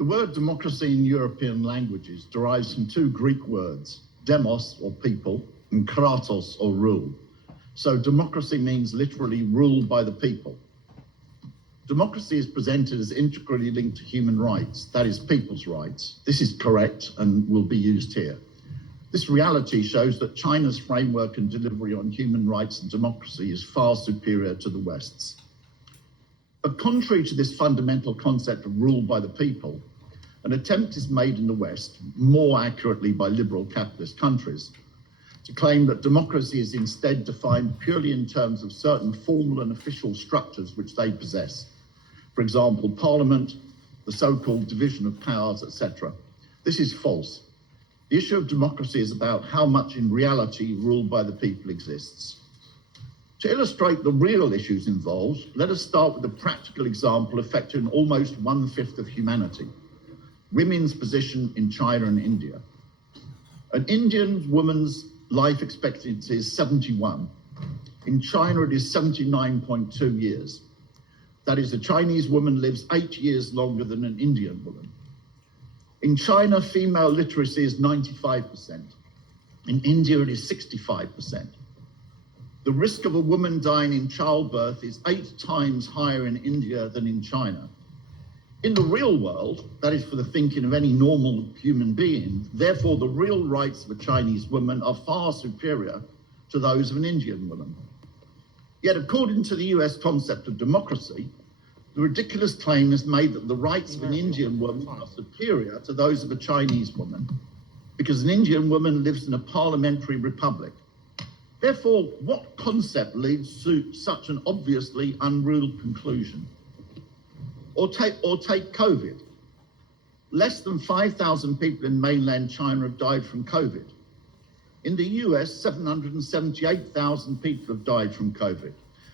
The word democracy in European languages derives from two Greek words, demos, or people, and kratos, or rule. So democracy means literally ruled by the people. Democracy is presented as integrally linked to human rights, that is, people's rights. This is correct and will be used here. This reality shows that China's framework and delivery on human rights and democracy is far superior to the West's. But contrary to this fundamental concept of rule by the people, an attempt is made in the West, more accurately by liberal capitalist countries, to claim that democracy is instead defined purely in terms of certain formal and official structures which they possess. For example, parliament, the so-called division of powers, etc. This is false. The issue of democracy is about how much in reality rule by the people exists. To illustrate the real issues involved, let us start with a practical example affecting almost 1/5 of humanity: women's position in China and India. An Indian woman's life expectancy is 71. In China, it is 79.2 years. That is, a Chinese woman lives 8 years longer than an Indian woman. In China, female literacy is 95%. In India, it is 65%. The risk of a woman dying in childbirth is 8 times higher in India than in China. In the real world, that is for the thinking of any normal human being, therefore the real rights of a Chinese woman are far superior to those of an Indian woman. Yet according to the US concept of democracy, the ridiculous claim is made that the rights of an Indian woman are superior to those of a Chinese woman, because an Indian woman lives in a parliamentary republic. Therefore, what concept leads to such an obviously unreal conclusion? Or take COVID. Less than 5,000 people in mainland China have died from COVID. In the US, 778,000 people have died from COVID.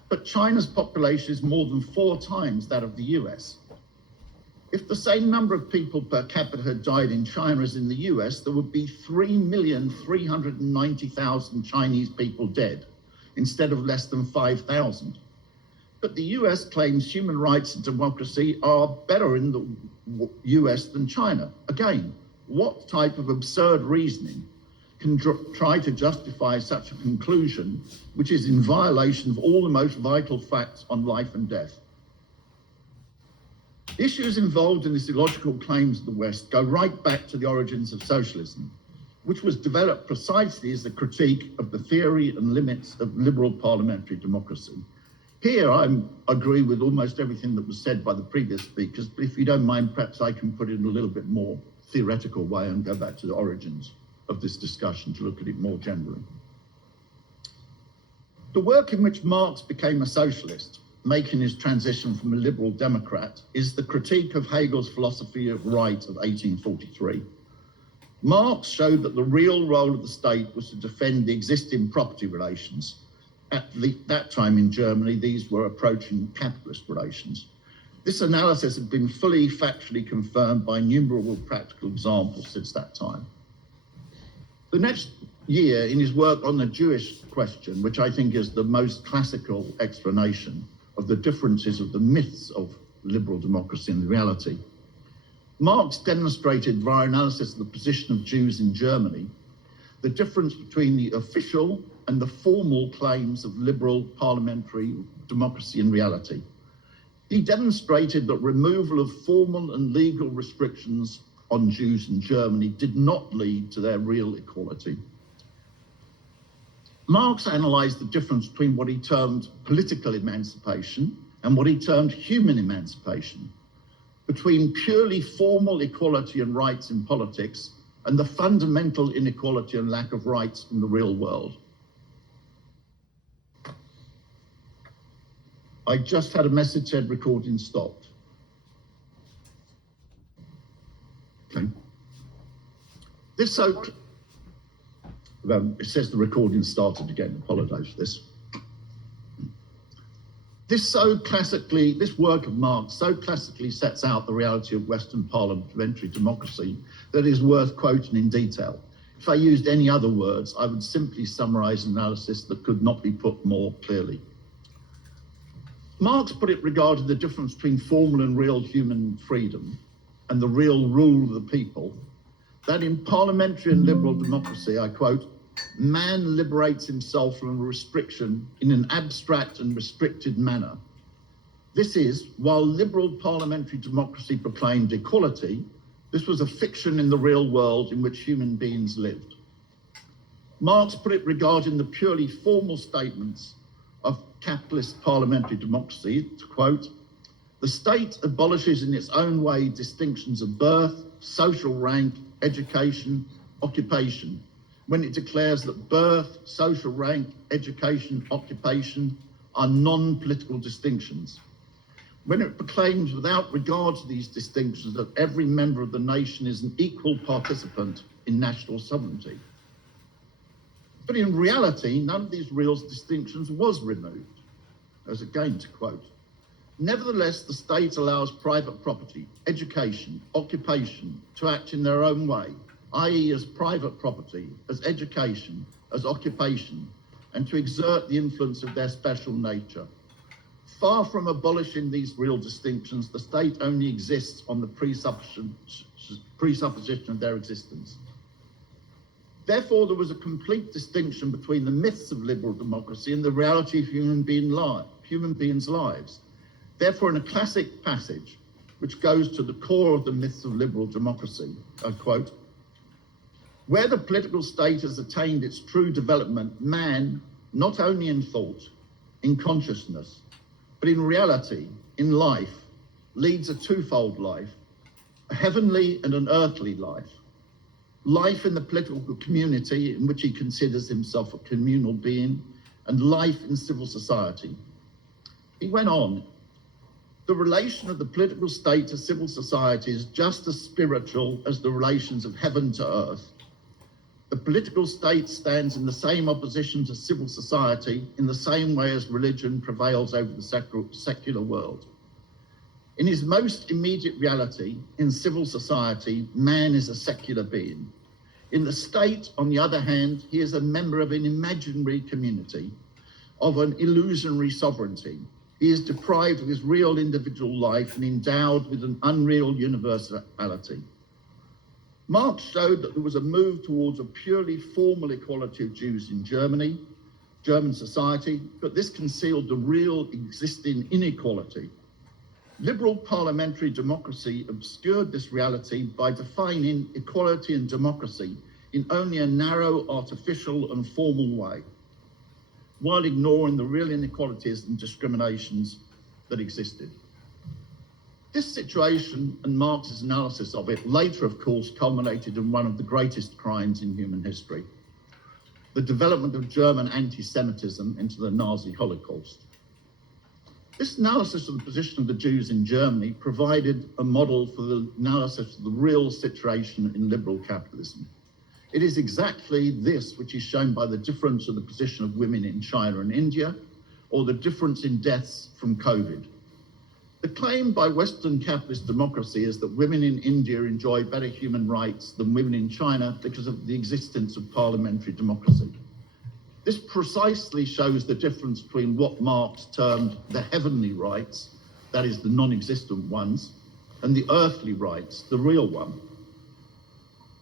But China's population is more than 4 times that of the US. If the same number of people per capita had died in China as in the US, there would be 3,390,000 Chinese people dead, instead of less than 5,000. But the US claims human rights and democracy are better in the US than China. Again, what type of absurd reasoning can try to justify such a conclusion, which is in violation of all the most vital facts on life and death? The issues involved in these illogical claims of the West go right back to the origins of socialism, which was developed precisely as a critique of the theory and limits of liberal parliamentary democracy. Here, I agree with almost everything that was said by the previous speakers, but if you don't mind, perhaps I can put it in a little bit more theoretical way and go back to the origins of this discussion to look at it more generally. The work in which Marx became a socialist, making his transition from a liberal democrat, is the critique of Hegel's philosophy of right of 1843. Marx showed that the real role of the state was to defend the existing property relations. At that time in Germany, these were approaching capitalist relations. This analysis had been fully factually confirmed by innumerable practical examples since that time. The next year, in his work on the Jewish question, which I think is the most classical explanation of the differences of the myths of liberal democracy and reality, Marx demonstrated via analysis of the position of Jews in Germany the difference between the official and the formal claims of liberal parliamentary democracy in reality. He demonstrated that removal of formal and legal restrictions on Jews in Germany did not lead to their real equality. Marx analysed the difference between what he termed political emancipation and what he termed human emancipation, between purely formal equality and rights in politics and the fundamental inequality and lack of rights in the real world. I just had a message said recording stopped. Okay. It says the recording started again. Apologise for this. This work of Marx so classically sets out the reality of Western parliamentary democracy that it is worth quoting in detail. If I used any other words, I would simply summarise an analysis that could not be put more clearly. Marx put it regarding the difference between formal and real human freedom and the real rule of the people, that in parliamentary and liberal democracy, I quote, man liberates himself from restriction in an abstract and restricted manner. This is, while liberal parliamentary democracy proclaimed equality, this was a fiction in the real world in which human beings lived. Marx put it regarding the purely formal statements of capitalist parliamentary democracy, to quote, the state abolishes in its own way distinctions of birth, social rank, education, occupation, when it declares that birth, social rank, education, occupation are non-political distinctions. When it proclaims without regard to these distinctions that every member of the nation is an equal participant in national sovereignty. But in reality, none of these real distinctions was removed, as again to quote, nevertheless, the state allows private property, education, occupation to act in their own way, i.e. as private property, as education, as occupation, and to exert the influence of their special nature. Far from abolishing these real distinctions, the state only exists on the presupposition of their existence. Therefore, there was a complete distinction between the myths of liberal democracy and the reality of human beings' lives. Therefore, in a classic passage, which goes to the core of the myths of liberal democracy, I quote, where the political state has attained its true development, man, not only in thought, in consciousness, but in reality, in life, leads a twofold life, a heavenly and an earthly life. Life in the political community in which he considers himself a communal being, and life in civil society. He went on, the relation of the political state to civil society is just as spiritual as the relations of heaven to earth. The political state stands in the same opposition to civil society in the same way as religion prevails over the secular world. In his most immediate reality, in civil society, man is a secular being. In the state, on the other hand, he is a member of an imaginary community, of an illusionary sovereignty. He is deprived of his real individual life and endowed with an unreal universality. Marx showed that there was a move towards a purely formal equality of Jews in German society, but this concealed the real existing inequality. Liberal parliamentary democracy obscured this reality by defining equality and democracy in only a narrow, artificial and formal way, while ignoring the real inequalities and discriminations that existed. This situation and Marx's analysis of it later, of course, culminated in one of the greatest crimes in human history, the development of German anti-Semitism into the Nazi Holocaust. This analysis of the position of the Jews in Germany provided a model for the analysis of the real situation in liberal capitalism. It is exactly this which is shown by the difference of the position of women in China and India, or the difference in deaths from COVID. The claim by Western capitalist democracy is that women in India enjoy better human rights than women in China because of the existence of parliamentary democracy. This precisely shows the difference between what Marx termed the heavenly rights, that is the non-existent ones, and the earthly rights, the real one.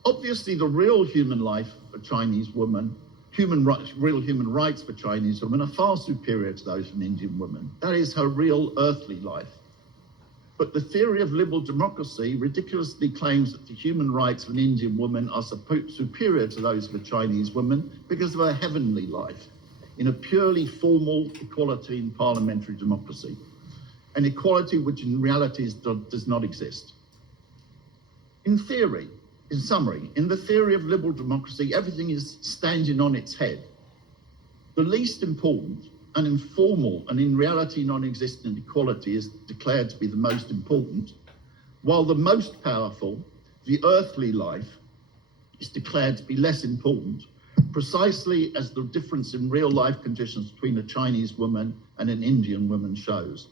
Obviously, the real human life for Chinese women, real human rights for Chinese women are far superior to those of an Indian woman. That is her real earthly life. But the theory of liberal democracy ridiculously claims that the human rights of an Indian woman are superior to those of a Chinese woman because of her heavenly life, in a purely formal equality in parliamentary democracy, an equality which in reality does not exist. In theory, in summary, in the theory of liberal democracy, everything is standing on its head. The least important, an informal and in reality non-existent equality is declared to be the most important, while the most powerful, the earthly life, is declared to be less important, precisely as the difference in real life conditions between a Chinese woman and an Indian woman shows.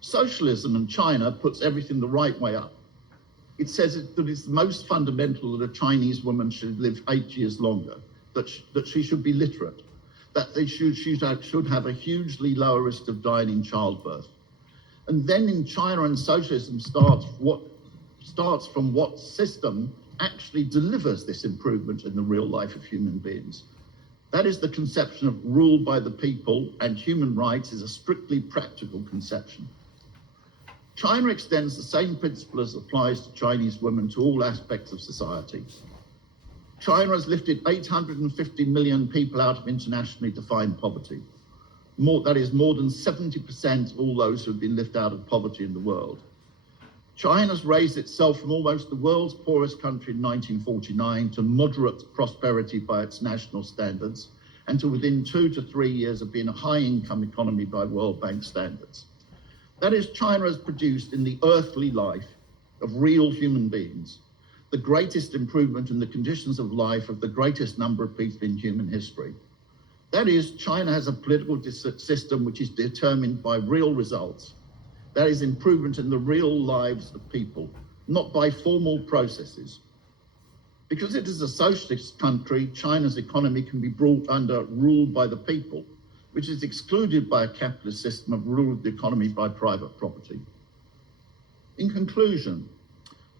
Socialism in China puts everything the right way up. It says that it's most fundamental that a Chinese woman should live 8 years longer, that she should be literate, that they should have a hugely lower risk of dying in childbirth. And then in China and socialism starts what starts from what system actually delivers this improvement in the real life of human beings. That is the conception of rule by the people, and human rights is a strictly practical conception. China extends the same principle as applies to Chinese women to all aspects of society. China has lifted 850 million people out of internationally defined poverty. That is more than 70% of all those who have been lifted out of poverty in the world. China has raised itself from almost the world's poorest country in 1949 to moderate prosperity by its national standards, and to within 2 to 3 years of being a high-income economy by World Bank standards. That is, China has produced in the earthly life of real human beings the greatest improvement in the conditions of life of the greatest number of people in human history. That is, China has a political system which is determined by real results. That is, improvement in the real lives of people, not by formal processes. Because it is a socialist country, China's economy can be brought under rule by the people, which is excluded by a capitalist system of rule of the economy by private property. In conclusion,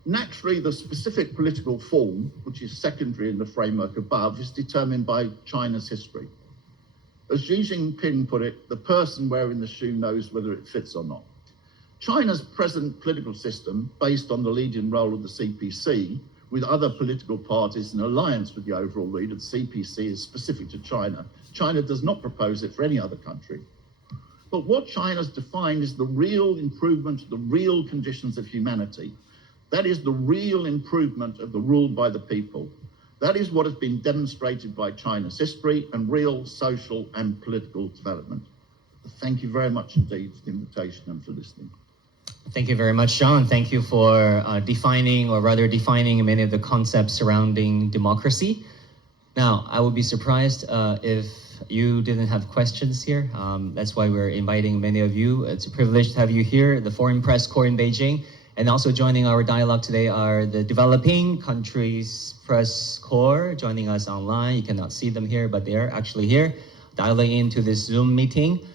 naturally, the specific political form, which is secondary in the framework above, is determined by China's history. As Xi Jinping put it, the person wearing the shoe knows whether it fits or not. China's present political system, based on the leading role of the CPC, with other political parties in alliance with the overall leader, the CPC is specific to China. China does not propose it for any other country. But what China's defined is the real improvement, the real conditions of humanity. That is the real improvement of the rule by the people. That is what has been demonstrated by China's history and real social and political development. Thank you very much indeed for the invitation and for listening. Thank you very much, Sean. Thank you for defining many of the concepts surrounding democracy. Now, I would be surprised if you didn't have questions here. That's why we're inviting many of you. It's a privilege to have you here, the Foreign Press Corps in Beijing. And also joining our dialogue today are the Developing Countries Press Corps joining us online. You cannot see them here, but they're actually here, dialing into this Zoom meeting.